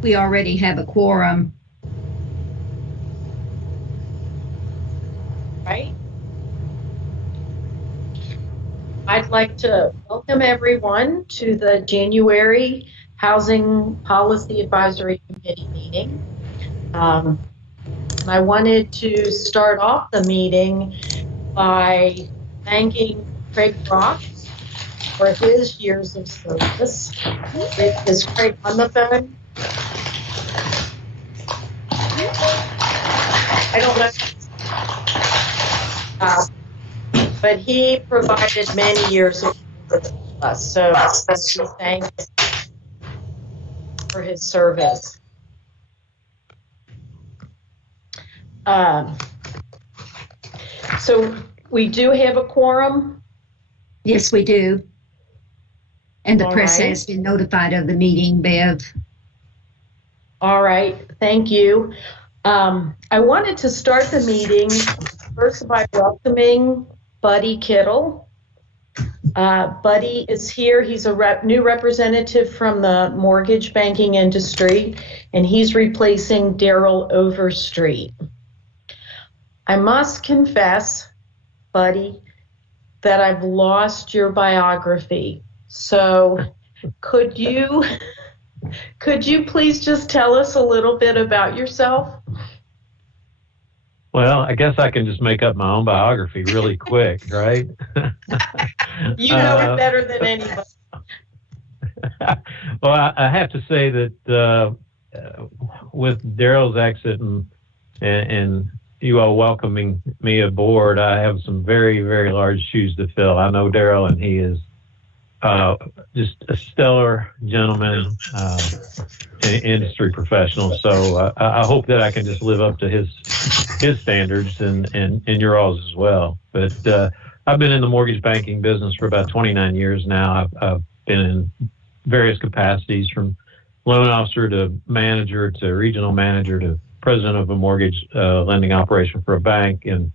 We already have a quorum. Right. I'd like to welcome everyone to the January Housing Policy Advisory Committee meeting. I wanted to start off the meeting by thanking Craig Brock for his years of service. Is Craig on the phone? I don't know. But he provided many years of service to us, so we thank him for his service. So we do have a quorum? Yes, we do. And the All press right. has been notified of the meeting, Bev. All right, thank you. I wanted to start the meeting first by welcoming Buddy Kittle. Buddy is here. He's a new representative from the mortgage banking industry, and he's replacing Daryl Overstreet. I must confess, Buddy, that I've lost your biography. So could you please just tell us a little bit about yourself? Well, I guess I can just make up my own biography really quick, right? You know it better than anybody. Well, I have to say that with Daryl's exit and you all welcoming me aboard, I have some very, very large shoes to fill. I know Daryl, and he is just a stellar gentleman, industry professional. So I hope that I can just live up to his standards and your all's as well. But I've been in the mortgage banking business for about 29 years now. I've been in various capacities, from loan officer to manager to regional manager to president of a mortgage lending operation for a bank. And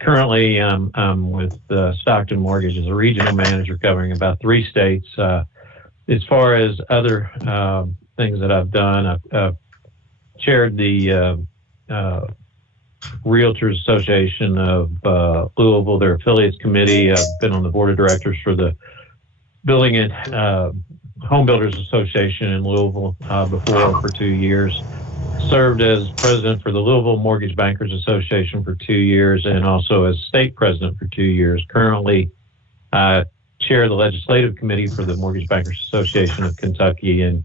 currently I'm with Stockton Mortgage as a regional manager covering about 3 states. As far as other things that I've done, I've chaired the Realtors Association of Louisville, their affiliates committee. I've been on the board of directors for the Building and Home Builders Association in Louisville before for 2 years. Served as president for the Louisville Mortgage Bankers Association for 2 years, and also as state president for 2 years. Currently, I chair the legislative committee for the Mortgage Bankers Association of Kentucky, and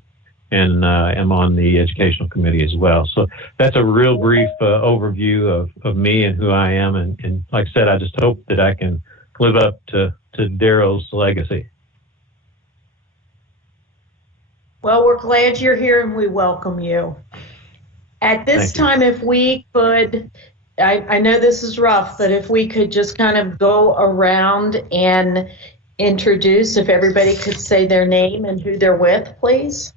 am on the educational committee as well. So that's a real brief overview of me and who I am. And like I said, I just hope that I can live up to Daryl's legacy. Well, we're glad you're here and we welcome you. At this time, if we could, I know this is rough, but if we could just kind of go around and introduce, if everybody could say their name and who they're with, please.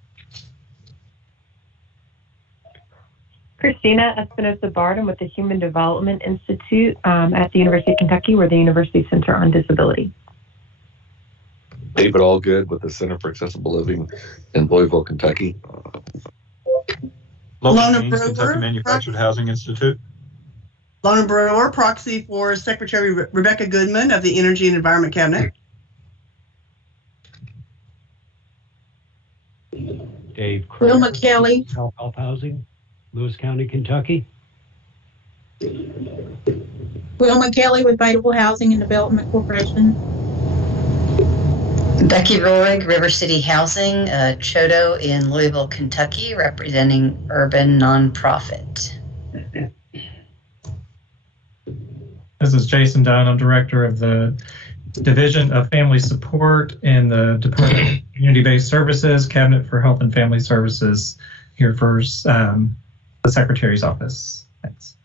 Christina Espinosa-Bardem with the Human Development Institute at the University of Kentucky. We're the University Center on Disability. David Allgood with the Center for Accessible Living in Louisville, Kentucky. Lona Brewer, Kentucky Manufactured Housing Institute. Lona Brewer, proxy for Secretary Rebecca Goodman of the Energy and Environment Cabinet. Dave Wilma Kelly, Health Housing, Lewis County, Kentucky. Wilma Kelly with Fayetteville Housing and Development Corporation. Becky Rohrig, River City Housing, Chodo in Louisville, Kentucky, representing urban nonprofit. This is Jason Dunn. I'm director of the Division of Family Support in the Department of Community-Based Services, Cabinet for Health and Family Services, here for the Secretary's office. Thanks.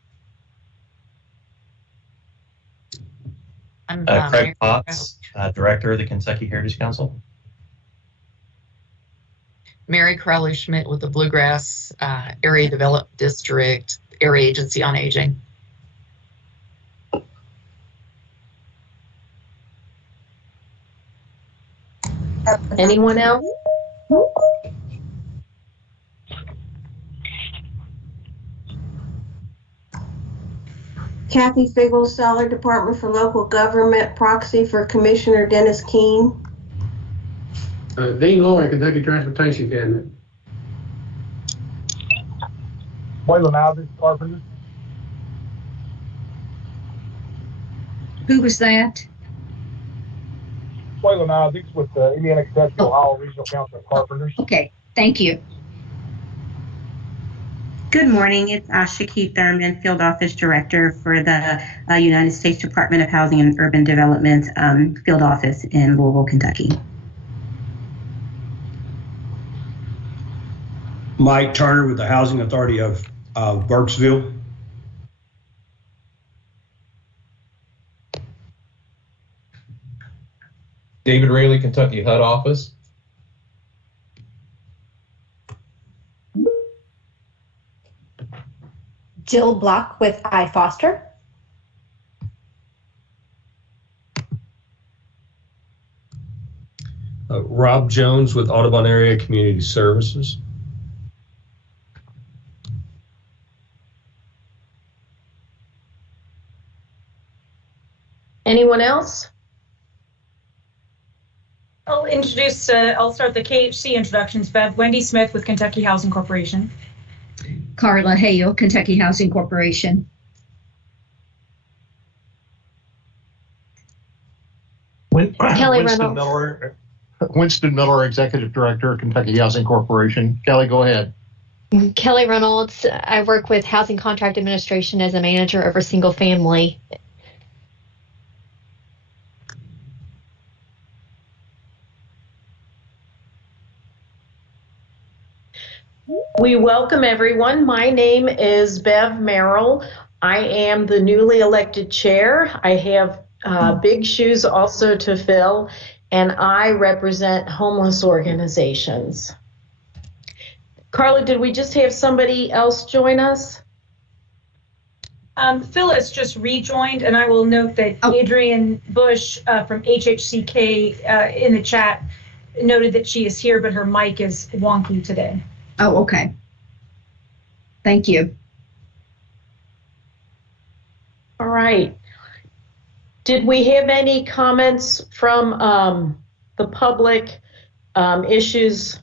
I'm Craig Potts, Director of the Kentucky Heritage Council. Mary Crowley Schmidt with the Bluegrass Area Development District Area Agency on Aging. Anyone else? Kathy Figel-Seller, Department for Local Government, proxy for Commissioner Dennis Keene. Dean Loring, Kentucky Transportation Cabinet. Waylon Aldrich, Carpenter. Who was that? Waylon Aldrich with the Indiana Kentucky Ohio Regional Council of Carpenters. Okay, thank you. Good morning. It's Asha Keith Thurman, Field Office Director for the United States Department of Housing and Urban Development Field Office in Louisville, Kentucky. Mike Turner with the Housing Authority of Burkesville. David Rayleigh, Kentucky HUD Office. Jill Block with iFoster. Rob Jones with Audubon Area Community Services. Anyone else? I'll start the KHC introductions. Bev, Wendy Smith with Kentucky Housing Corporation. Carla Hale, Kentucky Housing Corporation. Kelly Winston Reynolds. Winston Miller, Executive Director, Kentucky Housing Corporation. Kelly, go ahead. Kelly Reynolds. I work with Housing Contract Administration as a manager over single family. We welcome everyone. My name is Bev Merrill. I am the newly elected chair. I have big shoes also to fill, and I represent homeless organizations. Carla, did we just have somebody else join us? Phyllis just rejoined, and I will note that Adrienne Bush from HHCK in the chat noted that she is here, but her mic is wonky today. Oh, okay. Thank you. All right. Did we have any comments from the public, issues?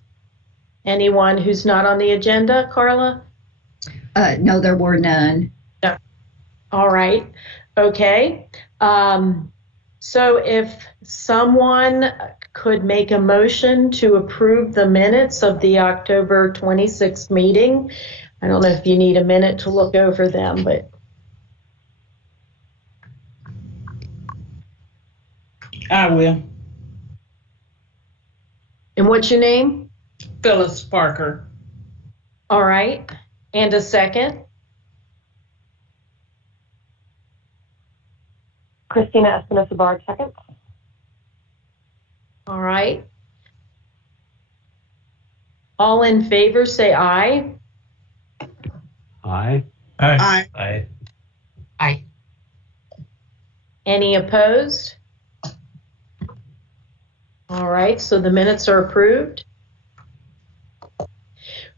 Anyone who's not on the agenda, Carla? No, there were none. No. All right. Okay. So if someone could make a motion to approve the minutes of the October 26th meeting. I don't know if you need a minute to look over them, but. I will. And what's your name? Phyllis Parker. All right. And a second? Christina Espinosa-Bard, second. All right. All in favor, say aye. Aye. Aye. Aye. Aye. Any opposed? All right, so the minutes are approved.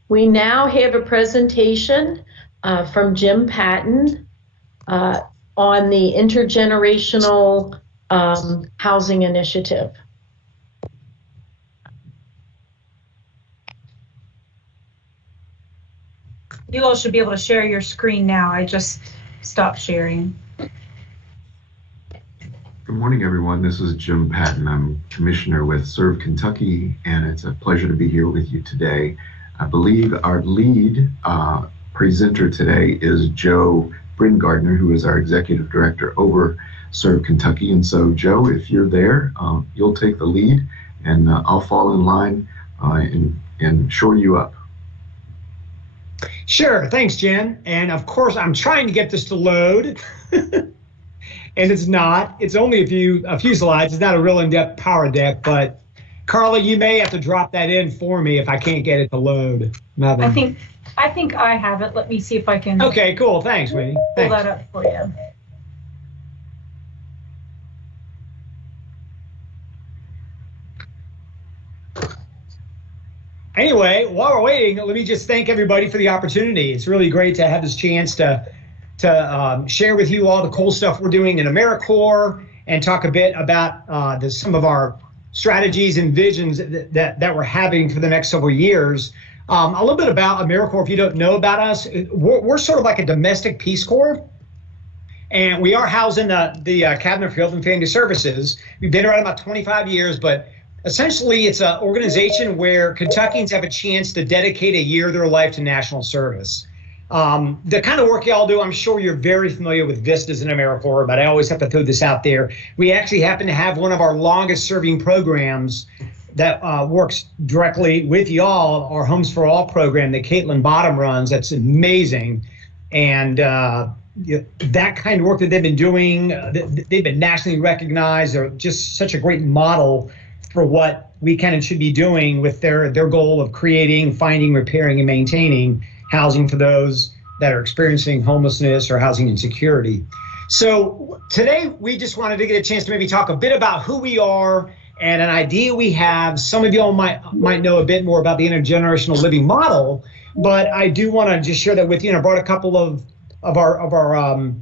We now have a presentation from Jim Patton on the intergenerational housing initiative. You all should be able to share your screen now. I just stopped sharing. Good morning, everyone. This is Jim Patton. I'm Commissioner with Serve Kentucky, and it's a pleasure to be here with you today. I believe our lead presenter today is Joe Bringardner, who is our Executive Director over Serve Kentucky. And so, Joe, if you're there, you'll take the lead, and I'll fall in line and shore you up. Sure. Thanks, Jen. And of course, I'm trying to get this to load. And it's not. It's only a few slides. It's not a real in-depth power deck, but Carla, you may have to drop that in for me if I can't get it to load. Nothing. I think I have it. Let me see if I can. Okay, cool. Thanks, Winnie. Pull that up for you. Anyway, while we're waiting, let me just thank everybody for the opportunity. It's really great to have this chance to to share with you all the cool stuff we're doing in AmeriCorps and talk a bit about some of our strategies and visions that we're having for the next several years. A little bit about AmeriCorps, if you don't know about us, we're sort of like a domestic Peace Corps. And we are housed in the Cabinet for Health and Family Services. We've been around about 25 years, but essentially it's an organization where Kentuckians have a chance to dedicate a year of their life to national service. The kind of work y'all do, I'm sure you're very familiar with Vistas and AmeriCorps, but I always have to throw this out there. We actually happen to have one of our longest serving programs that works directly with y'all, our Homes for All program that Caitlin Bottom runs. That's amazing. And that kind of work that they've been doing, they've been nationally recognized. They're just such a great model for what we can and should be doing with their goal of creating, finding, repairing, and maintaining housing for those that are experiencing homelessness or housing insecurity. So today we just wanted to get a chance to maybe talk a bit about who we are and an idea we have. Some of y'all might know a bit more about the intergenerational living model, but I do want to just share that with you. And I brought a couple of our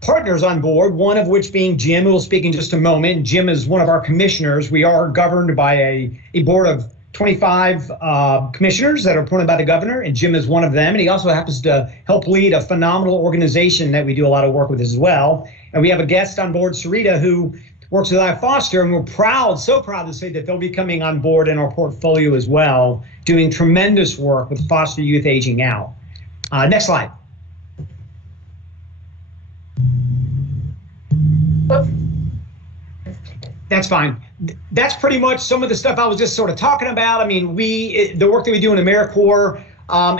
partners on board, one of which being Jim, who will speak in just a moment. Jim is one of our commissioners. We are governed by a board of 25 commissioners that are appointed by the governor, and Jim is one of them. And he also happens to help lead a phenomenal organization that we do a lot of work with as well. And we have a guest on board, Sarita, who works with iFoster, and we're so proud to say that they'll be coming on board in our portfolio as well, doing tremendous work with foster youth aging out. Next slide. That's fine. That's pretty much some of the stuff I was just sort of talking about. I mean, the work that we do in AmeriCorps,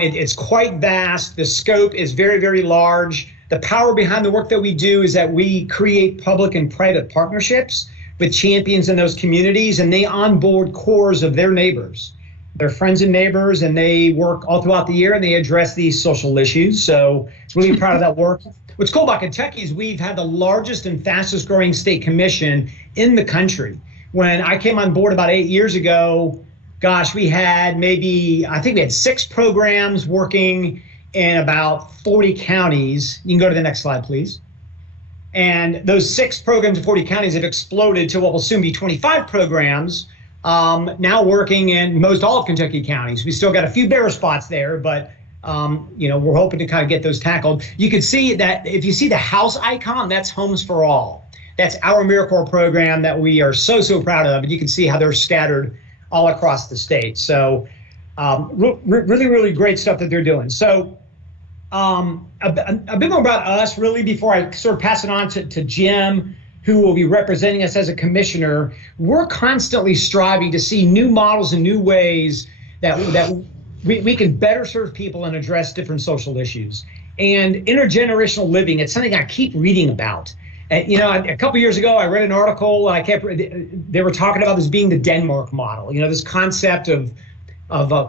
it's quite vast. The scope is very, very large. The power behind the work that we do is that we create public and private partnerships with champions in those communities, and they onboard cores of their neighbors, their friends and neighbors, and they work all throughout the year and they address these social issues. So really proud of that work. What's cool about Kentucky is we've had the largest and fastest growing state commission in the country. When I came on board about 8 years ago, gosh, we had I think we had 6 programs working in about 40 counties. You can go to the next slide, please. And those 6 programs in 40 counties have exploded to what will soon be 25 programs, now working in most all of Kentucky counties. We still got a few bare spots there, but we're hoping to kind of get those tackled. You can see that if you see the house icon, that's Homes for All. That's our AmeriCorps program that we are so, so proud of. And you can see how they're scattered all across the state. So really, really great stuff that they're doing. So a bit more about us, really, before I sort of pass it on to Jim, who will be representing us as a commissioner. We're constantly striving to see new models and new ways that we can better serve people and address different social issues. And intergenerational living, it's something I keep reading about. A couple years ago, I read an article, and they were talking about this being the Denmark model. This concept of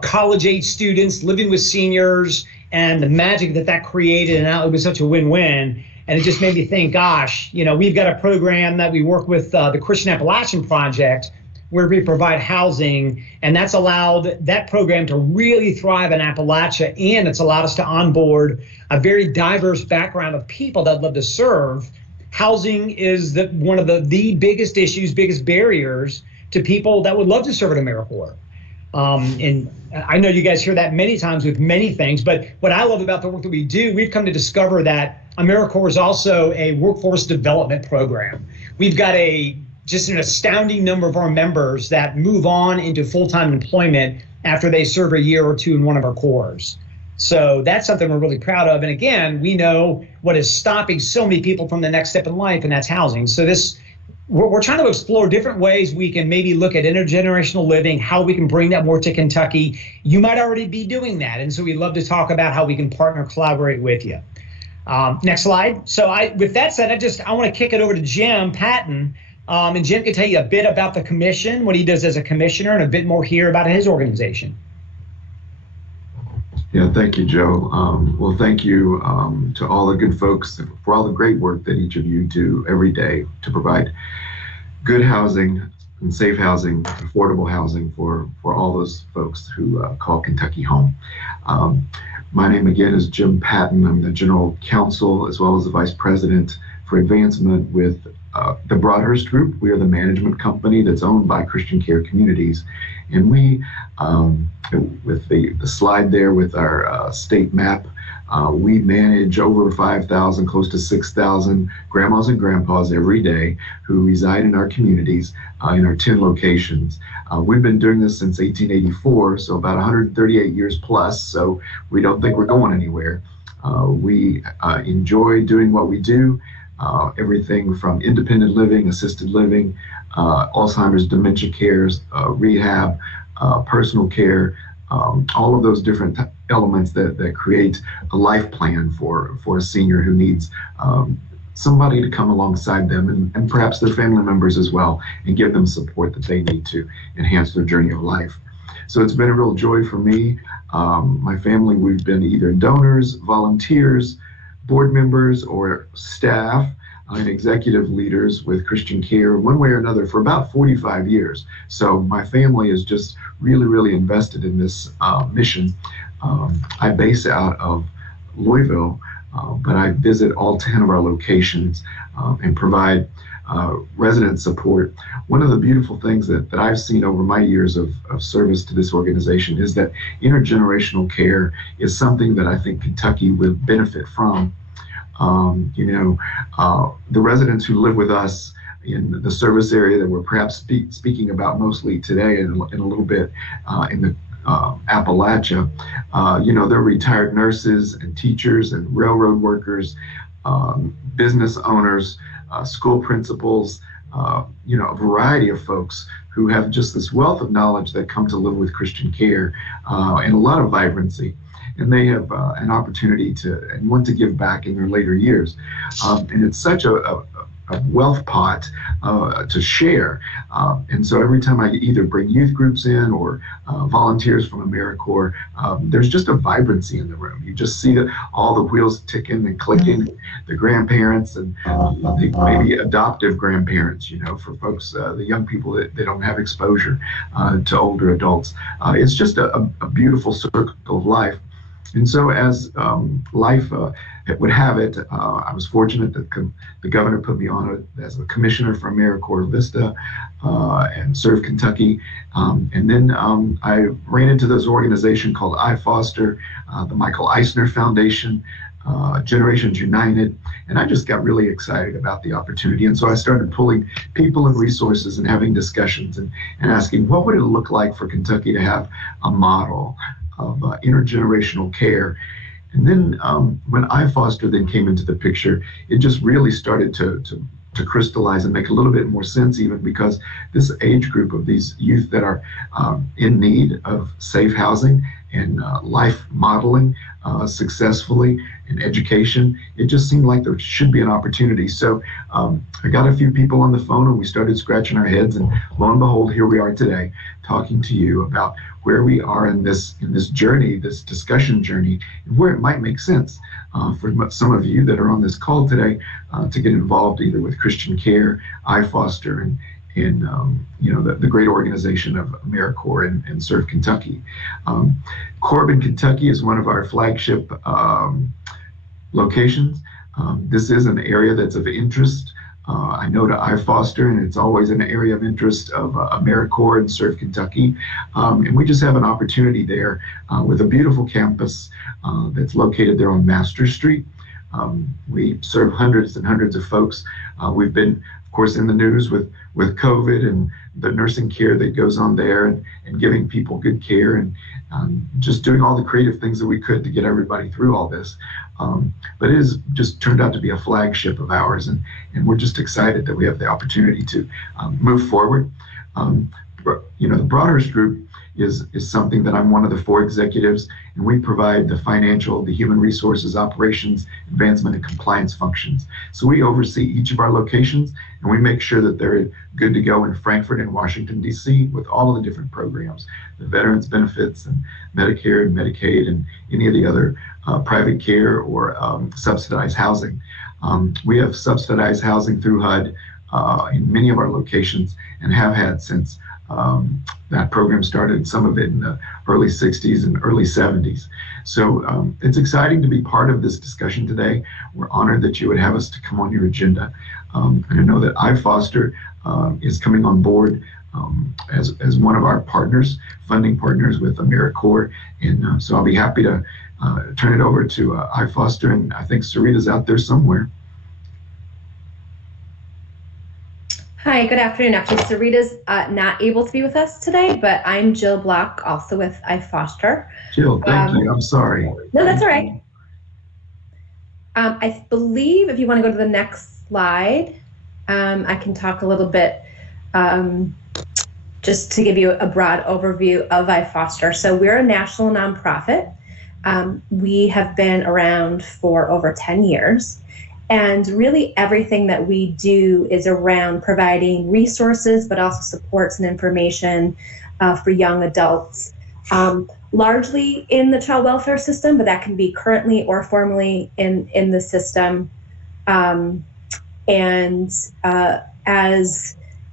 college-age students living with seniors and the magic that created, and how it was such a win-win. And it just made me think, gosh, we've got a program that we work with the Christian Appalachian Project, where we provide housing, and that's allowed that program to really thrive in Appalachia, and it's allowed us to onboard a very diverse background of people that love to serve. Housing is one of the biggest issues, biggest barriers to people that would love to serve at AmeriCorps. And I know you guys hear that many times with many things, but what I love about the work that we do, we've come to discover that AmeriCorps is also a workforce development program. We've got just an astounding number of our members that move on into full-time employment after they serve a year or two in one of our corps. So that's something we're really proud of. And again, we know what is stopping so many people from the next step in life, and that's housing. So we're trying to explore different ways we can maybe look at intergenerational living, how we can bring that more to Kentucky. You might already be doing that. And so we'd love to talk about how we can partner, collaborate with you. Next slide. So with that said, I want to kick it over to Jim Patton. And Jim can tell you a bit about the commission, what he does as a commissioner, and a bit more here about his organization. Yeah, thank you, Joe. Well, thank you to all the good folks for all the great work that each of you do every day to provide good housing and safe housing, affordable housing for all those folks who call Kentucky home. My name again is Jim Patton. I'm the General Counsel as well as the Vice President for Advancement with the Broadhurst Group. We are the management company that's owned by Christian Care Communities. And we, with the slide there with our state map, we manage over 5,000, close to 6,000 grandmas and grandpas every day who reside in our communities in our 10 locations. We've been doing this since 1884, so about 138 years plus, so we don't think we're going anywhere. We enjoy doing what we do, everything from independent living, assisted living, Alzheimer's, dementia cares, rehab, personal care, all of those different elements that create a life plan for a senior who needs somebody to come alongside them and perhaps their family members as well and give them support that they need to enhance their journey of life. So it's been a real joy for me. My family, we've been either donors, volunteers, board members, or staff and executive leaders with Christian Care one way or another for about 45 years. So my family is just really, really invested in this mission. I base out of Louisville, but I visit all 10 of our locations and provide resident support. One of the beautiful things that I've seen over my years of service to this organization is that intergenerational care is something that I think Kentucky will benefit from. The residents who live with us in the service area that we're perhaps speaking about mostly today and in a little bit in the Appalachia, they're retired nurses and teachers and railroad workers, business owners, school principals, a variety of folks who have just this wealth of knowledge that come to live with Christian Care and a lot of vibrancy. And they have an opportunity and want to give back in their later years. And it's such a wealth pot to share. And so every time I either bring youth groups in or volunteers from AmeriCorps, there's just a vibrancy in the room. You just see all the wheels ticking and clicking, the grandparents and maybe adoptive grandparents, for folks, the young people that don't have exposure to older adults. It's just a beautiful circle of life. And so as life would have it, I was fortunate that the governor put me on as a commissioner for AmeriCorps Vista and Serve Kentucky. And then I ran into this organization called I Foster, the Michael Eisner Foundation, Generations United, and I just got really excited about the opportunity. And so I started pulling people and resources and having discussions and asking, what would it look like for Kentucky to have a model of intergenerational care? And then when I Foster then came into the picture, it just really started to crystallize and make a little bit more sense, even because this age group of these youth that are in need of safe housing and life modeling successfully in education, it just seemed like there should be an opportunity. So I got a few people on the phone and we started scratching our heads, and lo and behold, here we are today talking to you about where we are in this journey, this discussion journey, and where it might make sense for some of you that are on this call today to get involved either with Christian Care, I Foster, and the great organization of AmeriCorps and Serve Kentucky. Corbin, Kentucky is one of our flagship locations. This is an area that's of interest. I know to I Foster, and it's always an area of interest of AmeriCorps and Serve Kentucky. And we just have an opportunity there with a beautiful campus that's located there on Master Street. We serve hundreds and hundreds of folks. We've been, of course, in the news with COVID and the nursing care that goes on there and giving people good care and just doing all the creative things that we could to get everybody through all this. But it has just turned out to be a flagship of ours, and we're just excited that we have the opportunity to move forward. The Broadhurst Group is something that I'm one of the 4 executives, and we provide the financial, the human resources, operations, advancement, and compliance functions. So we oversee each of our locations, and we make sure that they're good to go in Frankfurt and Washington, D.C. with all of the different programs, the veterans benefits and Medicare and Medicaid and any of the other private care or subsidized housing. We have subsidized housing through HUD in many of our locations and have had since That program started, some of it in the early 60s and early 70s. So it's exciting to be part of this discussion today. We're honored that you would have us to come on your agenda. And I know that iFoster is coming on board as one of our partners, funding partners with AmeriCorps. And so I'll be happy to turn it over to iFoster, and I think Sarita's out there somewhere. Hi, good afternoon. Actually, Sarita's not able to be with us today, but I'm Jill Block, also with iFoster. Jill, thank you. I'm sorry. No, that's all right. I believe if you want to go to the next slide, I can talk a little bit just to give you a broad overview of iFoster. So we're a national nonprofit. We have been around for over 10 years. And really everything that we do is around providing resources, but also supports and information for young adults, largely in the child welfare system, but that can be currently or formerly in the system. As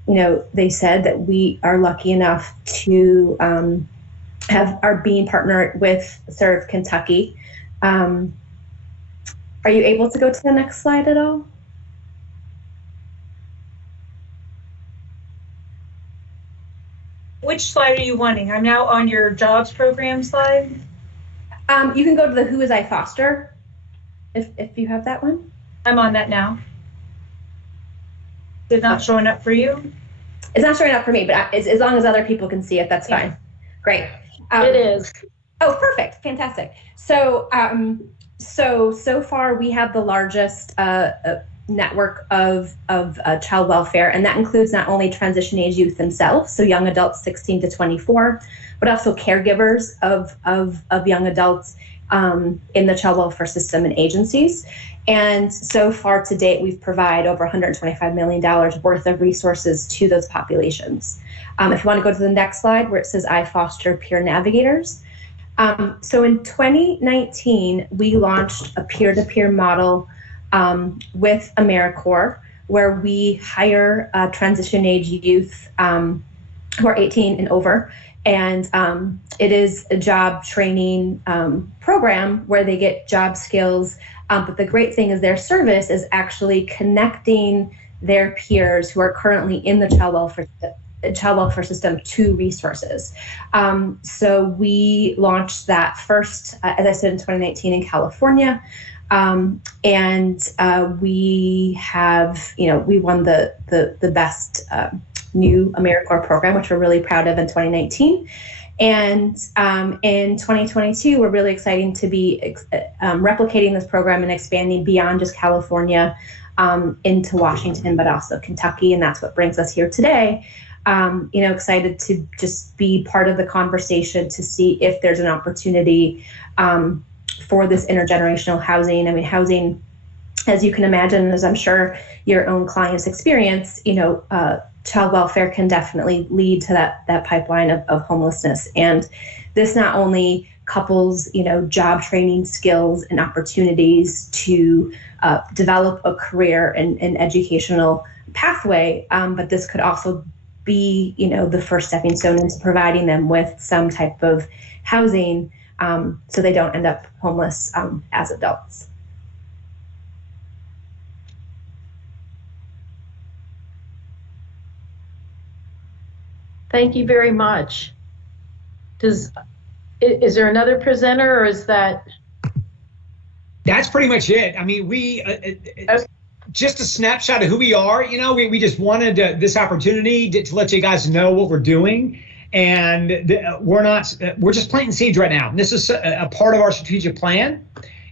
you know, they said that we are lucky enough to are being partnered with Serve Kentucky. Are you able to go to the next slide at all? Which slide are you wanting? I'm now on your jobs program slide. You can go to the Who is iFoster, if you have that one. I'm on that now. Is it not showing up for you? It's not showing up for me, but as long as other people can see it, that's fine. Great. It is. Oh, perfect. Fantastic. So, so far we have the largest network of child welfare, and that includes not only transition age youth themselves, so young adults 16 to 24, but also caregivers of young adults in the child welfare system and agencies. And so far to date, we've provided over $125 million worth of resources to those populations. If you want to go to the next slide where it says iFoster Peer Navigators. So in 2019, we launched a peer-to-peer model with AmeriCorps, where we hire transition age youth who are 18 and over. And it is a job training program where they get job skills. But the great thing is their service is actually connecting their peers who are currently in the child welfare system to resources. So we launched that first, as I said, in 2019 in California. We have, we won the best new AmeriCorps program, which we're really proud of in 2019. And in 2022, we're really excited to be replicating this program and expanding beyond just California into Washington, but also Kentucky. And that's what brings us here today. Excited to just be part of the conversation to see if there's an opportunity for this intergenerational housing. I mean, housing, as you can imagine, as I'm sure your own clients experience, child welfare can definitely lead to that pipeline of homelessness. And this not only couples, job training skills and opportunities to develop a career and educational pathway, but this could also be, the first stepping stone into providing them with some type of housing so they don't end up homeless as adults. Thank you very much. Is there another presenter, or is that? That's pretty much it. I mean, just a snapshot of who we are. We just wanted this opportunity to let you guys know what we're doing. And we're just planting seeds right now. This is a part of our strategic plan.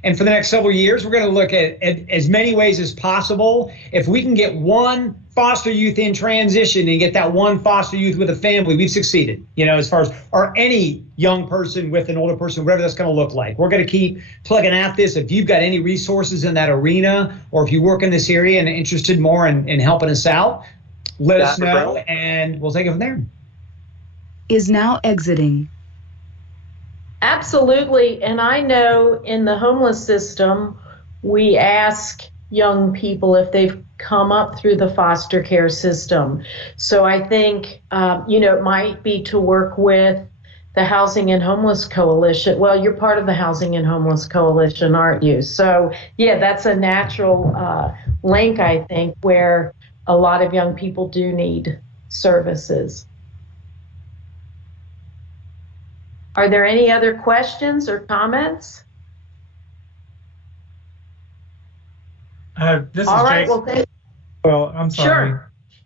And for the next several years, we're going to look at as many ways as possible. If we can get one foster youth in transition and get that one foster youth with a family, we've succeeded, as far as, or any young person with an older person, whatever that's going to look like. We're going to keep plugging at this. If you've got any resources in that arena, or if you work in this area and are interested more in helping us out, let us know, and we'll take it from there. Is now exiting. Absolutely. And I know in the homeless system, we ask young people if they've come up through the foster care system. So I think, it might be to work with the Housing and Homeless Coalition. Well, you're part of the Housing and Homeless Coalition, aren't you? So yeah, that's a natural link, I think, where a lot of young people do need services. Are there any other questions or comments? This is All right, Jason. well, Well, I'm sorry.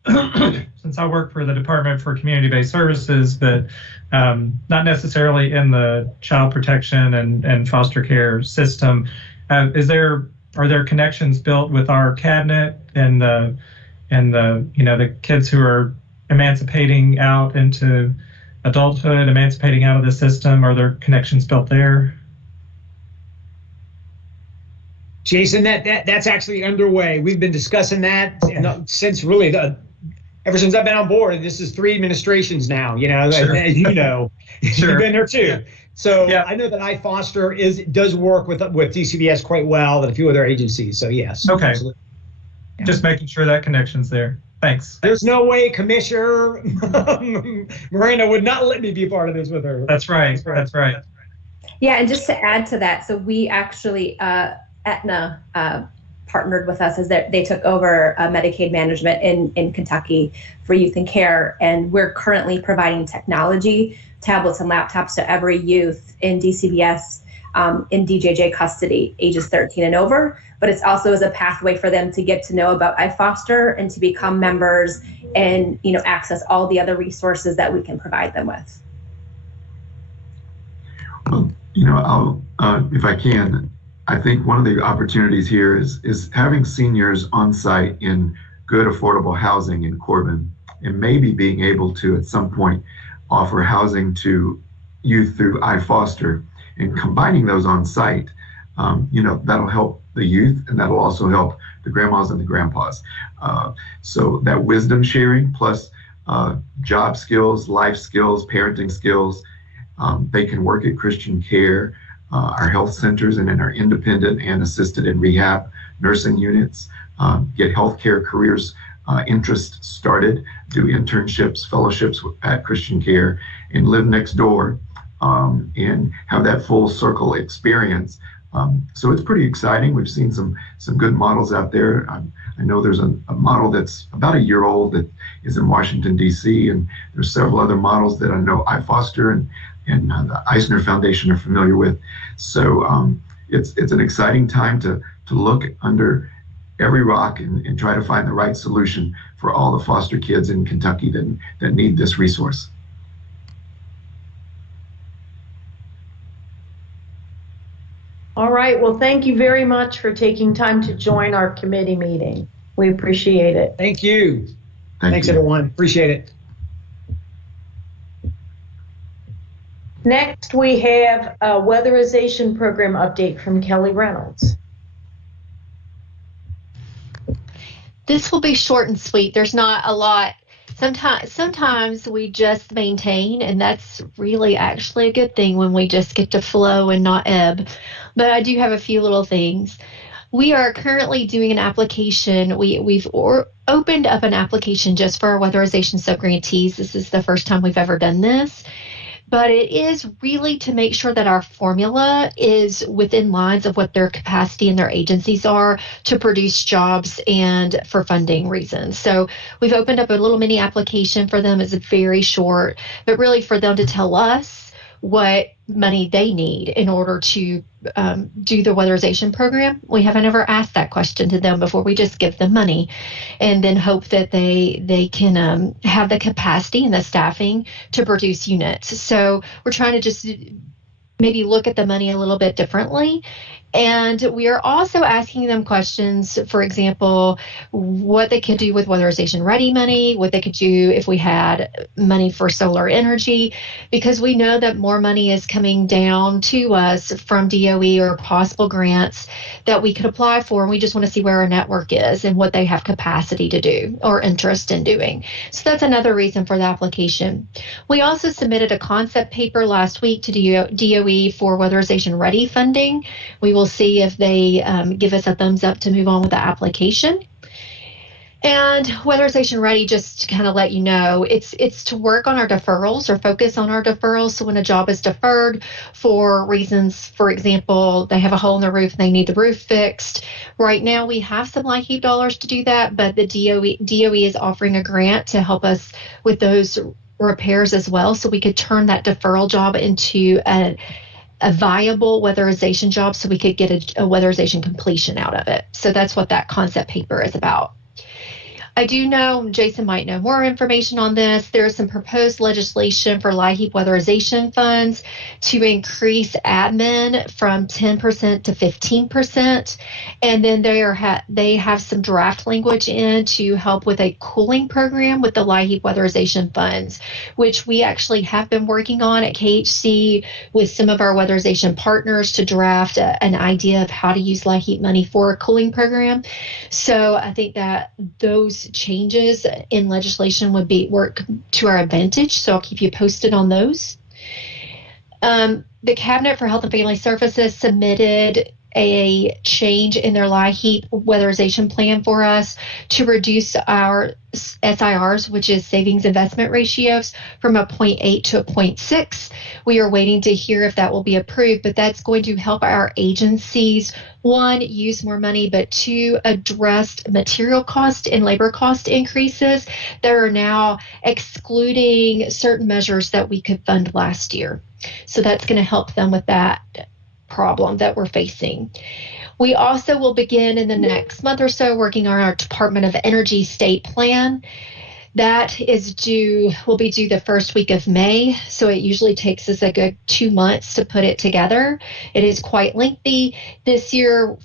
Sure. Since I work for the Department for Community-Based Services, but not necessarily in the child protection and foster care system, are there connections built with our cabinet and the kids who are emancipating out into adulthood, emancipating out of the system? Are there connections built there? Jason, that's actually underway. We've been discussing that since really ever since I've been on board. This is 3 administrations now, Sure. and Sure. You've been there too. Yeah. So yeah. I know that iFoster does work with DCBS quite well and a few other agencies. So yes. Okay. Absolutely. Just making sure that connection's there. Thanks. There's no way Commissioner Miranda would not let me be part of this with her. That's right. That's right. Yeah, and just to add to that, so we actually, Aetna partnered with us as they took over Medicaid management in Kentucky for youth and care, and we're currently providing technology, tablets and laptops to every youth in DCBS in DJJ custody, ages 13 and over. But it's also as a pathway for them to get to know about iFoster and to become members and access all the other resources that we can provide them with. Well, I'll, if I can, I think one of the opportunities here is having seniors on site in good, affordable housing in Corbin, and maybe being able to, at some point, offer housing to youth through iFoster, and combining those on site, that'll help the youth, and that'll also help the grandmas and the grandpas. So that wisdom sharing plus job skills, life skills, parenting skills, they can work at Christian Care, our health centers, and in our independent and assisted and rehab nursing units, get healthcare careers interest started, do internships, fellowships at Christian Care, and live next door and have that full circle experience. So it's pretty exciting. We've seen some good models out there. I know there's a model that's about a year old that is in Washington, D.C., and there's several other models that I know iFoster and the Eisner Foundation are familiar with. So it's an exciting time to look under every rock and try to find the right solution for all the foster kids in Kentucky that need this resource. All right. Well, thank you very much for taking time to join our committee meeting. We appreciate it. Thank you. Thanks, you. everyone. Appreciate it. Next, we have a weatherization program update from Kelly Reynolds. This will be short and sweet. There's not a lot. Sometimes we just maintain, and that's really actually a good thing when we just get to flow and not ebb. But I do have a few little things. We are currently doing an application. We've opened up an application just for our weatherization subgrantees. This is the first time we've ever done this. But it is really to make sure that our formula is within lines of what their capacity and their agencies are to produce jobs and for funding reasons. So we've opened up a little mini application for them. It's very short, but really for them to tell us what money they need in order to do the weatherization program. We haven't ever asked that question to them before. We just give them money and then hope that they can have the capacity and the staffing to produce units. So we're trying to just maybe look at the money a little bit differently. And we are also asking them questions, for example, what they could do with weatherization ready money, what they could do if we had money for solar energy, because we know that more money is coming down to us from DOE or possible grants that we could apply for. And we just want to see where our network is and what they have capacity to do or interest in doing. So that's another reason for the application. We also submitted a concept paper last week to DOE for weatherization ready funding. We will see if they give us a thumbs up to move on with the application. And weatherization ready, just to kind of let you know, it's to work on our deferrals or focus on our deferrals. So when a job is deferred for reasons, for example, they have a hole in the roof and they need the roof fixed. Right now we have some LIHEAP dollars to do that, but the DOE is offering a grant to help us with those repairs as well. So we could turn that deferral job into a viable weatherization job so we could get a weatherization completion out of it. So that's what that concept paper is about. I do know, Jason might know more information on this, there's some proposed legislation for LIHEAP weatherization funds to increase admin from 10% to 15%. And then they have some draft language in to help with a cooling program with the LIHEAP weatherization funds, which we actually have been working on at KHC with some of our weatherization partners to draft an idea of how to use LIHEAP money for a cooling program. So I think that those changes in legislation would work to our advantage. So I'll keep you posted on those. The Cabinet for Health and Family Services submitted a change in their LIHEAP weatherization plan for us to reduce our SIRs, which is savings investment ratios, from a 0.8 to a 0.6. We are waiting to hear if that will be approved, but that's going to help our agencies, one, use more money, but two, address material cost and labor cost increases that are now excluding certain measures that we could fund last year. So that's going to help them with that problem that we're facing. We also will begin in the next month or so working on our Department of Energy state plan. That will be due the first week of May, so it usually takes us a good 2 months to put it together. It is quite lengthy. This year,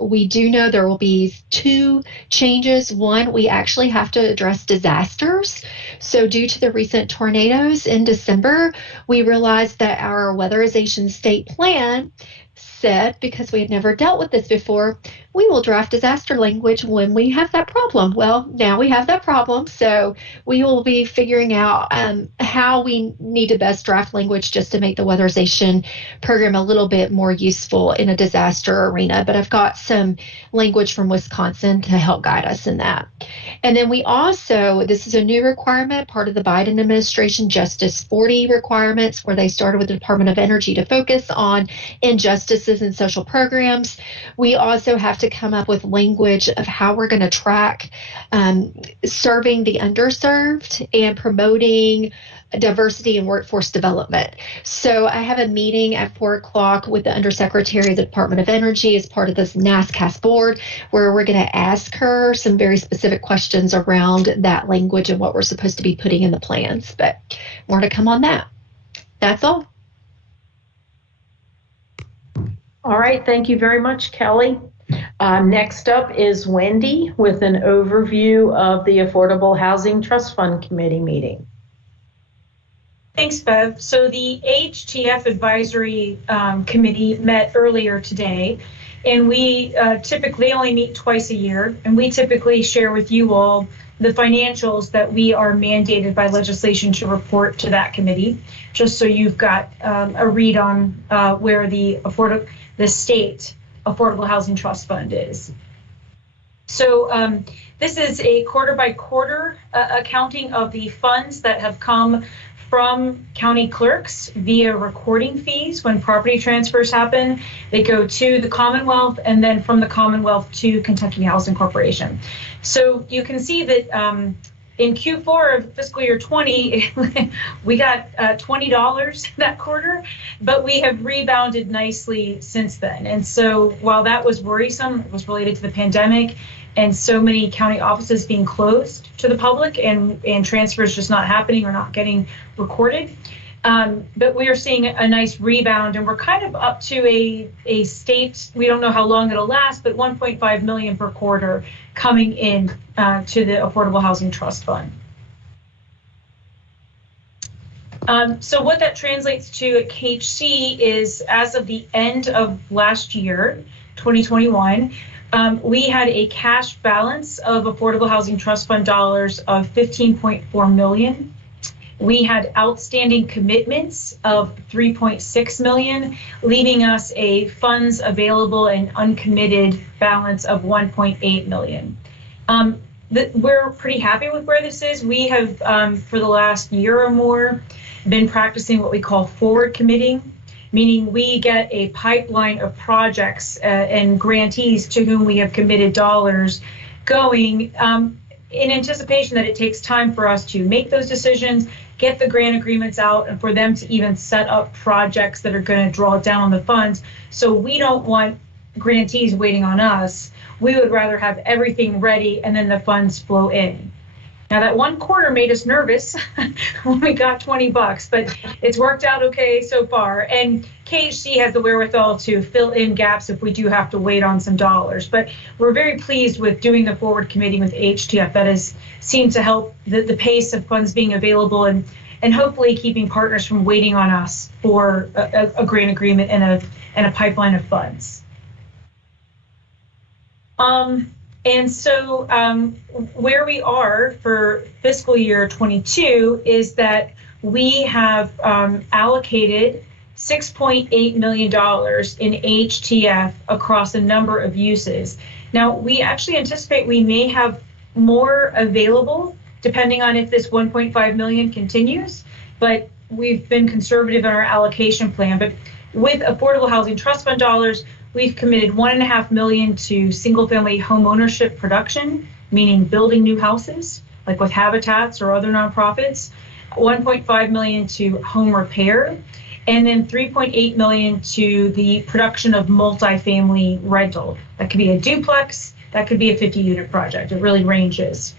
we do know there will be 2 changes. One, we actually have to address disasters. So due to the recent tornadoes in December, we realized that our weatherization state plan said, because we had never dealt with this before, we will draft disaster language when we have that problem. Well, now we have that problem, so we will be figuring out how we need to best draft language just to make the weatherization program a little bit more useful in a disaster arena. But I've got some language from Wisconsin to help guide us in that. And then we also, this is a new requirement, part of the Biden administration Justice 40 requirements, where they started with the Department of Energy to focus on injustices in social programs. We also have to come up with language of how we're going to track serving the underserved and promoting diversity and workforce development. So I have a meeting at 4 o'clock with the Undersecretary of the Department of Energy as part of this NASCAS board, where we're going to ask her some very specific questions around that language and what we're supposed to be putting in the plans. But more to come on that. That's all. All right, thank you very much, Kelly. Next up is Wendy with an overview of the Affordable Housing Trust Fund Committee meeting. Thanks, Bev. So the HTF Advisory Committee met earlier today, and we typically only meet twice a year, and we typically share with you all the financials that we are mandated by legislation to report to that committee, just so you've got a read on where the state Affordable Housing Trust Fund is. So this is a quarter by quarter accounting of the funds that have come from county clerks via recording fees. When property transfers happen, they go to the Commonwealth, and then from the Commonwealth to Kentucky Housing Corporation. So you can see that in Q4 of fiscal year 20, we got $20 that quarter, but we have rebounded nicely since then. And so while that was worrisome, it was related to the pandemic and so many county offices being closed to the public and transfers just not happening or not getting recorded. But we are seeing a nice rebound, and we're kind of up to a state, we don't know how long it'll last, but 1.5 million per quarter coming in to the Affordable Housing Trust Fund. So what that translates to at KHC is, as of the end of last year, 2021, we had a cash balance of Affordable Housing Trust Fund dollars of $15.4 million. We had outstanding commitments of $3.6 million, leaving us a funds available and uncommitted balance of $1.8 million. we're pretty happy with where this is. We have, for the last year or more, been practicing what we call forward committing, meaning we get a pipeline of projects and grantees to whom we have committed dollars going in anticipation that it takes time for us to make those decisions, get the grant agreements out, and for them to even set up projects that are going to draw down on the funds. So we don't want grantees waiting on us. We would rather have everything ready and then the funds flow in. Now that one quarter made us nervous when we got $20, but it's worked out okay so far. And KHC has the wherewithal to fill in gaps if we do have to wait on some dollars. But we're very pleased with doing the forward committee with HTF. That has seemed to help the pace of funds being available and hopefully keeping partners from waiting on us for a grant agreement and a pipeline of funds. And so where we are for fiscal year 22 is that we have allocated $6.8 million in HTF across a number of uses. Now, we actually anticipate we may have more available depending on if this 1.5 million continues, but we've been conservative in our allocation plan. But with Affordable Housing Trust Fund dollars, we've committed $1.5 million to single-family home ownership production, meaning building new houses, like with Habitats or other nonprofits, $1.5 million to home repair, and then $3.8 million to the production of multifamily rental. That could be a duplex, that could be a 50-unit project. It really ranges.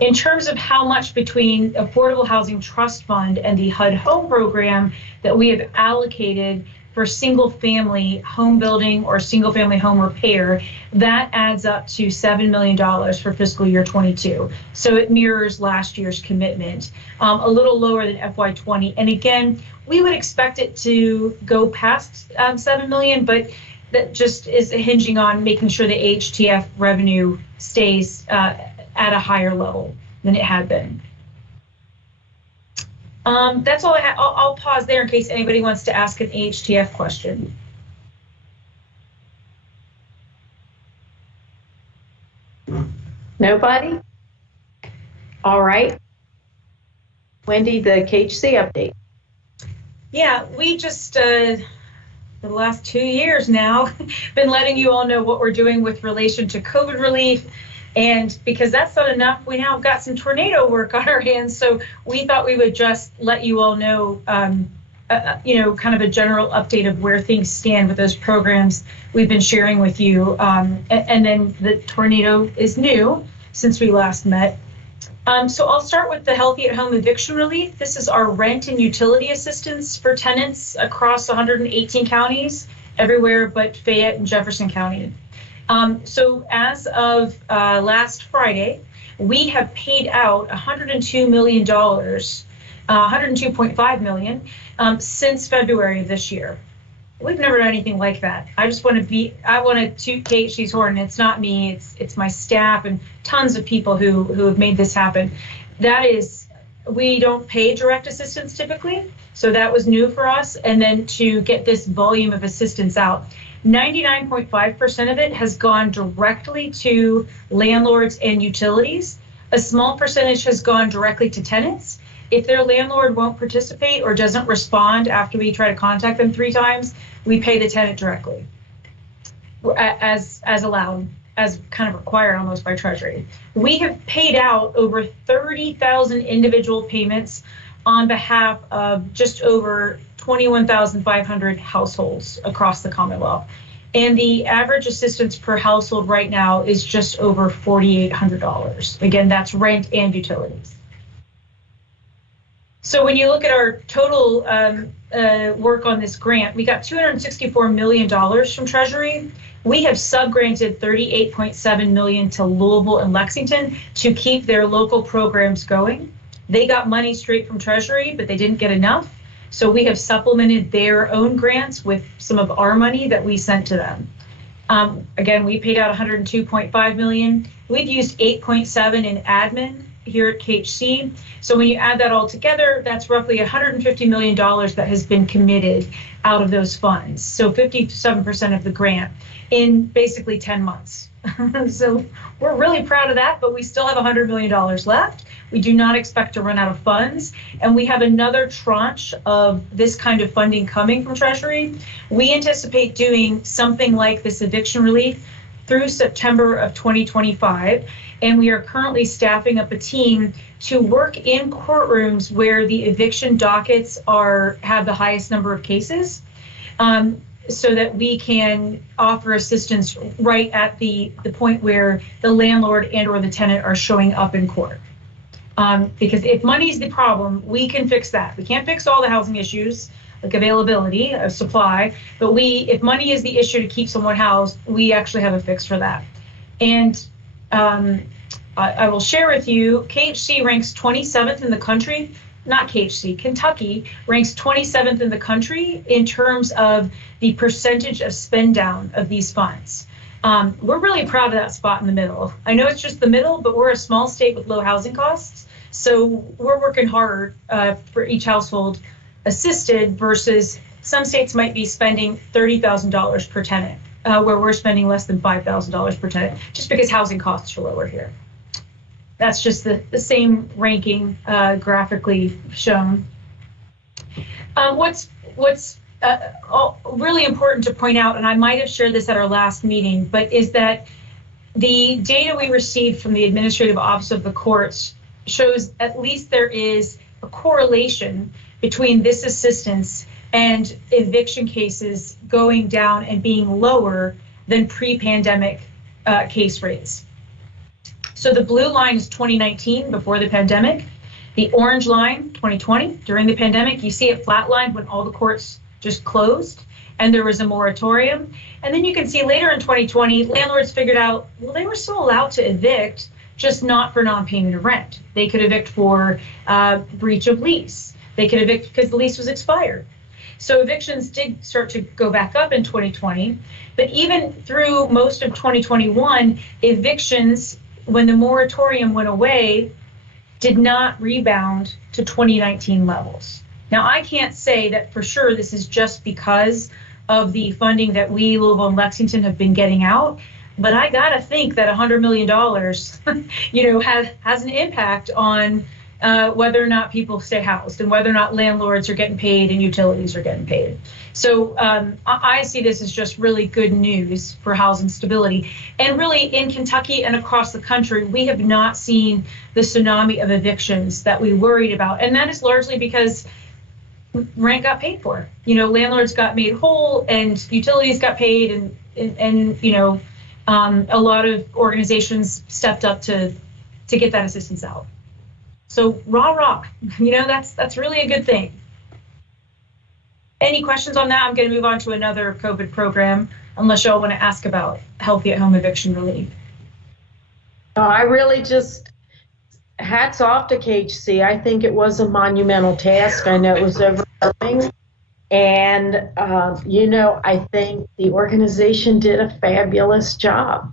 In terms of how much between Affordable Housing Trust Fund and the HUD Home Program that we have allocated for single-family home building or single-family home repair, that adds up to $7 million for fiscal year 22. So it mirrors last year's commitment, a little lower than FY20. And again, we would expect it to go past 7 million, but that just is hinging on making sure the HTF revenue stays at a higher level than it had been. That's all I have. I'll pause there in case anybody wants to ask an HTF question. Nobody? All right. Wendy, the KHC update. Yeah, we just, for the last 2 years now, been letting you all know what we're doing with relation to COVID relief. And because that's not enough, we now have got some tornado work on our hands. So we thought we would just let you all know, kind of a general update of where things stand with those programs we've been sharing with you. And then the tornado is new since we last met. So I'll start with the Healthy at Home eviction relief. This is our rent and utility assistance for tenants across 118 counties, everywhere but Fayette and Jefferson County. So as of last Friday, we have paid out $102 million, $102.5 million since February of this year. We've never done anything like that. I want to toot KHC's horn. It's not me, it's my staff and tons of people who have made this happen. That is, we don't pay direct assistance typically, so that was new for us. And then to get this volume of assistance out, 99.5% of it has gone directly to landlords and utilities. A small percentage has gone directly to tenants. If their landlord won't participate or doesn't respond after we try to contact them 3 times, we pay the tenant directly, as allowed, as kind of required almost by Treasury. We have paid out over 30,000 individual payments on behalf of just over 21,500 households across the Commonwealth. And the average assistance per household right now is just over $4,800. Again, that's rent and utilities. So when you look at our total work on this grant, we got $264 million from Treasury. We have subgranted $38.7 million to Louisville and Lexington to keep their local programs going. They got money straight from Treasury, but they didn't get enough. So we have supplemented their own grants with some of our money that we sent to them. Again, we paid out $102.5 million. We've used $8.7 in admin here at KHC. So when you add that all together, that's roughly $150 million that has been committed out of those funds. So 57% of the grant in basically 10 months. So we're really proud of that, but we still have $100 million left. We do not expect to run out of funds. And we have another tranche of this kind of funding coming from Treasury. We anticipate doing something like this eviction relief through September of 2025. And we are currently staffing up a team to work in courtrooms where the eviction dockets have the highest number of cases, so that we can offer assistance right at the point where the landlord and or the tenant are showing up in court. Because if money is the problem, we can fix that. We can't fix all the housing issues, like availability of supply, but if money is the issue to keep someone housed, we actually have a fix for that. And I will share with you, KHC ranks 27th in the country, not KHC, Kentucky ranks 27th in the country in terms of the percentage of spend down of these funds. We're really proud of that spot in the middle. I know it's just the middle, but we're a small state with low housing costs. So we're working hard for each household assisted versus some states might be spending $30,000 per tenant, where we're spending less than $5,000 per tenant, just because housing costs are lower here. That's just the same ranking graphically shown. What's really important to point out, and I might have shared this at our last meeting, but is that the data we received from the Administrative Office of the Courts shows at least there is a correlation between this assistance and eviction cases going down and being lower than pre-pandemic case rates. So the blue line is 2019, before the pandemic. The orange line, 2020, during the pandemic. You see it flatlined when all the courts just closed and there was a moratorium. And then you can see later in 2020, landlords figured out, well, they were still allowed to evict, just not for non-payment of rent. They could evict for breach of lease. They could evict because the lease was expired. So evictions did start to go back up in 2020, but even through most of 2021, evictions, when the moratorium went away, did not rebound to 2019 levels. Now, I can't say that for sure this is just because of the funding that we, Louisville and Lexington, have been getting out, but I gotta think that $100 million, has an impact on whether or not people stay housed and whether or not landlords are getting paid and utilities are getting paid. So I see this as just really good news for housing stability. And really in Kentucky and across the country, we have not seen the tsunami of evictions that we worried about. And that is largely because rent got paid for. Landlords got made whole and utilities got paid and a lot of organizations stepped up to get that assistance out. So rah, that's really a good thing. Any questions on that? I'm going to move on to another COVID program, unless y'all want to ask about healthy at home eviction relief. I really just, hats off to KHC. I think it was a monumental task. I know it was overwhelming. And, I think the organization did a fabulous job.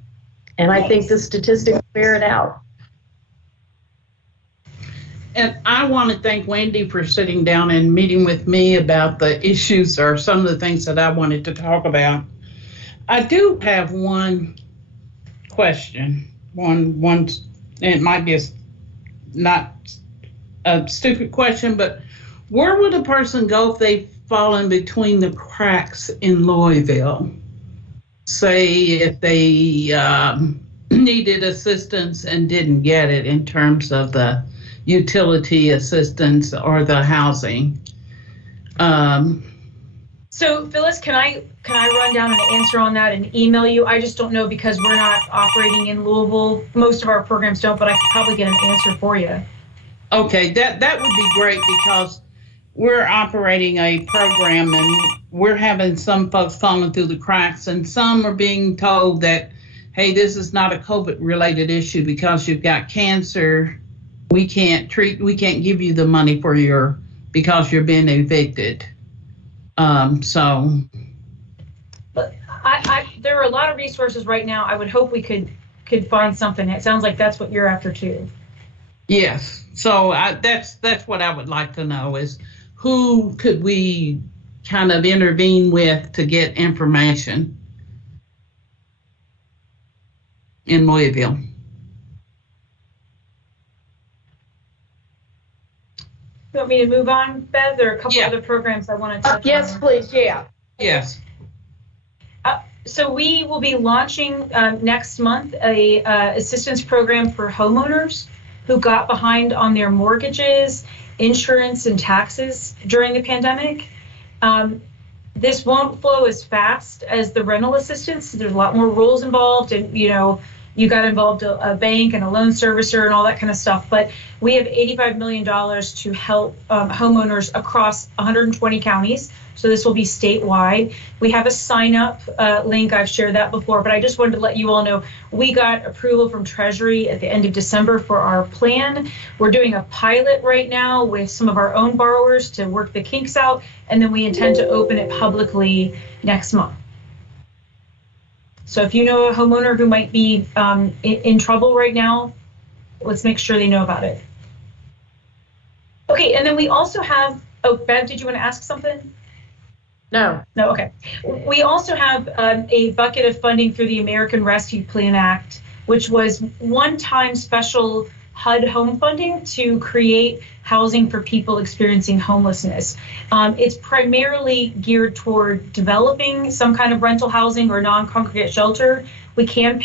And I think the statistics bear it out. And I want to thank Wendy for sitting down and meeting with me about the issues or some of the things that I wanted to talk about. I do have one question. One, it might be not a stupid question, but where would a person go if they fall in between the cracks in Louisville? Say if they needed assistance and didn't get it in terms of the utility assistance or the housing. So Phyllis, can I run down an answer on that and email you? I just don't know because we're not operating in Louisville. Most of our programs don't, but I could probably get an answer for you. Okay, that would be great because we're operating a program and we're having some folks falling through the cracks and some are being told that, hey, this is not a COVID related issue because you've got cancer. We can't give you the money because you're being evicted. But there are a lot of resources right now. I would hope we could find something. It sounds like that's what you're after too. Yes. So that's what I would like to know is who could we kind of intervene with to get information in Louisville? You want me to move on, Bev? There are a couple other programs I want to touch on. Yes, please. Yeah. Yes. So we will be launching next month a assistance program for homeowners who got behind on their mortgages, insurance, and taxes during the pandemic. This won't flow as fast as the rental assistance. There's a lot more rules involved, and you got involved a bank and a loan servicer and all that kind of stuff. But we have $85 million to help homeowners across 120 counties. So this will be statewide. We have a sign up link. I've shared that before, but I just wanted to let you all know we got approval from Treasury at the end of December for our plan. We're doing a pilot right now with some of our own borrowers to work the kinks out, and then we intend to open it publicly next month. So if you know a homeowner who might be in trouble right now, let's make sure they know about it. Okay, and then we also have, Bev, did you want to ask something? No. No, okay. We also have a bucket of funding through the American Rescue Plan Act, which was one-time special HUD home funding to create housing for people experiencing homelessness. It's primarily geared toward developing some kind of rental housing or non-congregate shelter. We can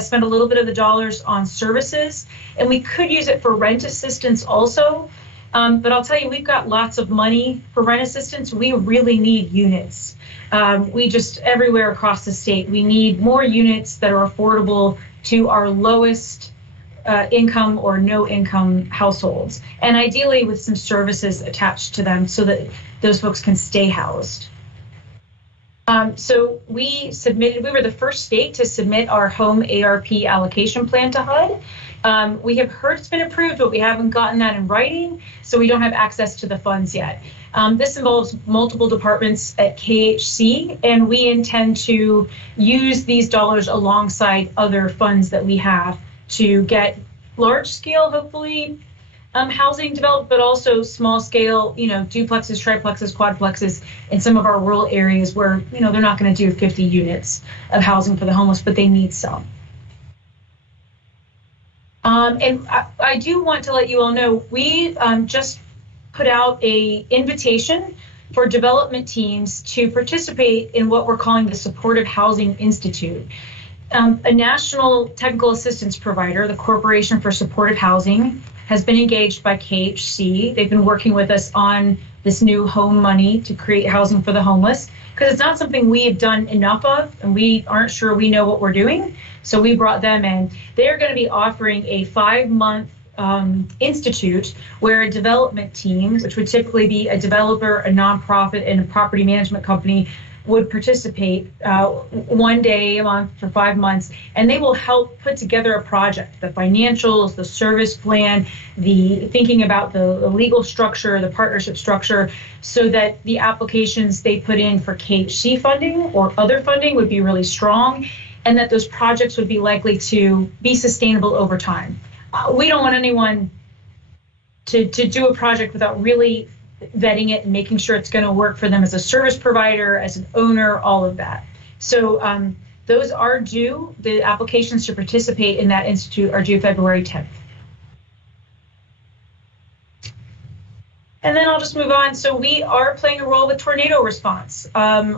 spend a little bit of the dollars on services, and we could use it for rent assistance also. But I'll tell you, we've got lots of money for rent assistance. We really need units. We just, everywhere across the state, we need more units that are affordable to our lowest income or no income households, and ideally with some services attached to them so that those folks can stay housed. So we were the first state to submit our home ARP allocation plan to HUD. We have heard it's been approved, but we haven't gotten that in writing, so we don't have access to the funds yet. This involves multiple departments at KHC, and we intend to use these dollars alongside other funds that we have to get large scale, hopefully, housing developed, but also small scale, duplexes, triplexes, quadplexes in some of our rural areas where, they're not going to do 50 units of housing for the homeless, but they need some. And I do want to let you all know, we just put out an invitation for development teams to participate in what we're calling the Supportive Housing Institute. A national technical assistance provider, the Corporation for Supportive Housing, has been engaged by KHC. They've been working with us on this new home money to create housing for the homeless, because it's not something we have done enough of, and we aren't sure we know what we're doing. So we brought them in. They're going to be offering a 5-month institute where a development team, which would typically be a developer, a nonprofit, and a property management company, would participate 1 day a month for 5 months, and they will help put together a project, the financials, the service plan, the thinking about the legal structure, the partnership structure, so that the applications they put in for KHC funding or other funding would be really strong, and that those projects would be likely to be sustainable over time. We don't want anyone to do a project without really vetting it and making sure it's going to work for them as a service provider, as an owner, all of that. So those are due. The applications to participate in that institute are due February 10th. And then I'll just move on. So we are playing a role with tornado response.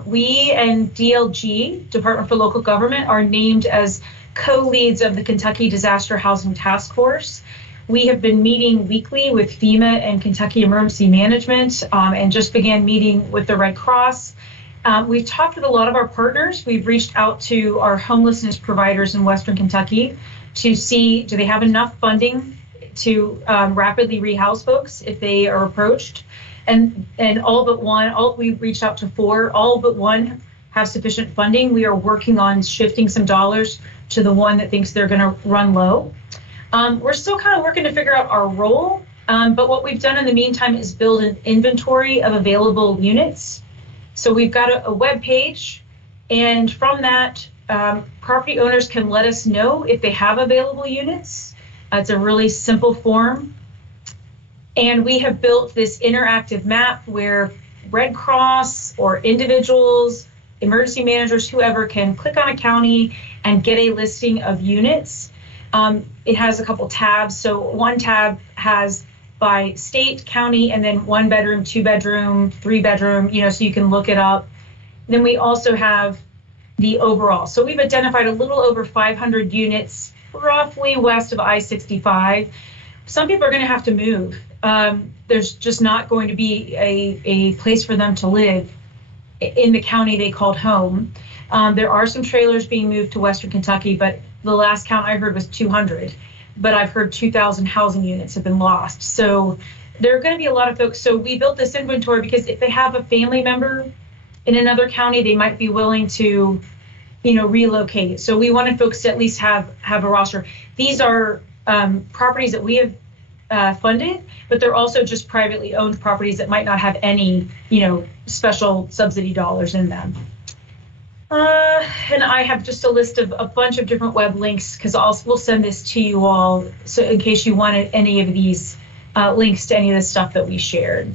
We and DLG, Department for Local Government, are named as co-leads of the Kentucky Disaster Housing Task Force. We have been meeting weekly with FEMA and Kentucky Emergency Management, and just began meeting with the Red Cross. We've talked with a lot of our partners. We've reached out to our homelessness providers in Western Kentucky to see, do they have enough funding to rapidly rehouse folks if they are approached? And all but one, we reached out to 4, all but one have sufficient funding. We are working on shifting some dollars to the one that thinks they're going to run low. We're still kind of working to figure out our role, but what we've done in the meantime is build an inventory of available units. So we've got a web page, and from that, property owners can let us know if they have available units. It's a really simple form. And we have built this interactive map where Red Cross or individuals, emergency managers, whoever can click on a county and get a listing of units. It has a couple tabs. So one tab has by state, county, and then 1 bedroom, 2 bedroom, 3 bedroom, so you can look it up. Then we also have the overall. So we've identified a little over 500 units roughly west of I-65. Some people are going to have to move. There's just not going to be a place for them to live in the county they called home. There are some trailers being moved to Western Kentucky, but the last count I heard was 200. But I've heard 2,000 housing units have been lost. So there are going to be a lot of folks. So we built this inventory because if they have a family member in another county, they might be willing to, relocate. So we wanted folks to at least have a roster. These are properties that we have funded, but they're also just privately owned properties that might not have any, special subsidy dollars in them. And I have just a list of a bunch of different web links because we'll send this to you all. So in case you wanted any of these links to any of the stuff that we shared.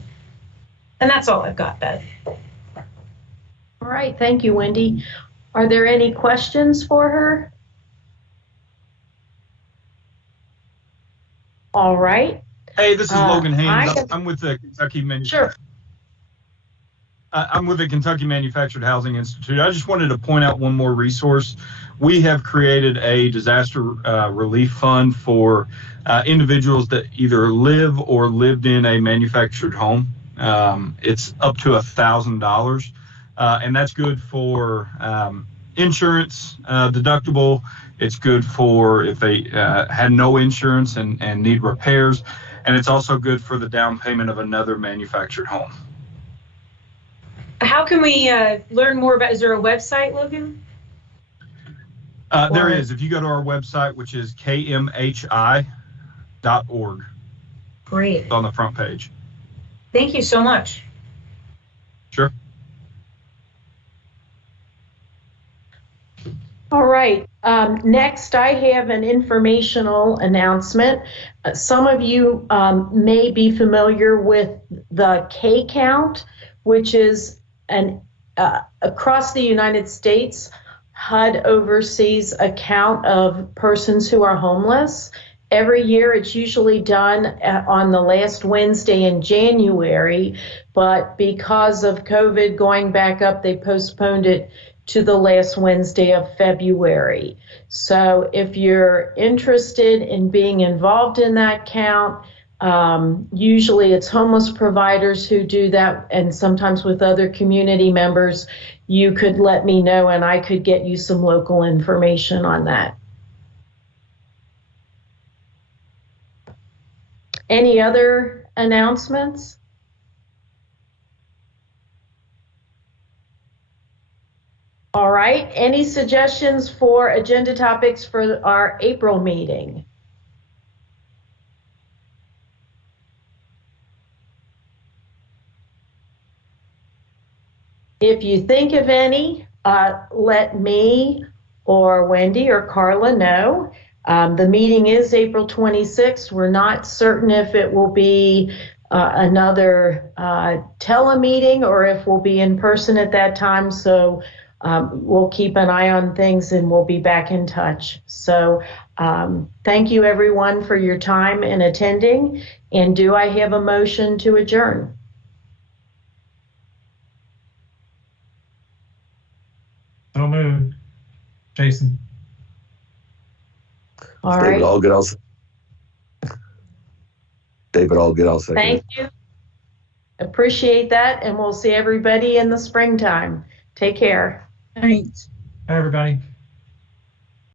And that's all I've got, Beth. All right, thank you, Wendy. Are there any questions for her? All right. Hey, this is Logan Haynes. I'm with the Kentucky I'm with the Kentucky Manufactured Housing Institute. I just wanted to point out one more resource. We have created a disaster relief fund for individuals that either live or lived in a manufactured home. It's up to $1,000, and that's good for insurance deductible. It's good for if they had no insurance and need repairs, and it's also good for the down payment of another manufactured home. How can we learn more about, is there a website, Logan? There is. If you go to our website, which is kmhi.org. Great. It's on the front page. Thank you so much. Sure. All right. Next, I have an informational announcement. Some of you may be familiar with the K count, which is across the United States, HUD oversees a count of persons who are homeless. Every year, it's usually done on the last Wednesday in January, but because of COVID going back up, they postponed it to the last Wednesday of February. So if you're interested in being involved in that count, usually it's homeless providers who do that, and sometimes with other community members, you could let me know and I could get you some local information on that. Any other announcements? All right, any suggestions for agenda topics for our April meeting? If you think of any, let me or Wendy or Carla know. The meeting is April 26th. We're not certain if it will be another telemeeting or if we'll be in person at that time. So we'll keep an eye on things and we'll be back in touch. So thank you everyone for your time in attending. And do I have a motion to adjourn? So moved. Jason. All right. David Allgood, I'll second. Thank you. Appreciate that, and we'll see everybody in the springtime. Take care. Thanks. Bye, everybody.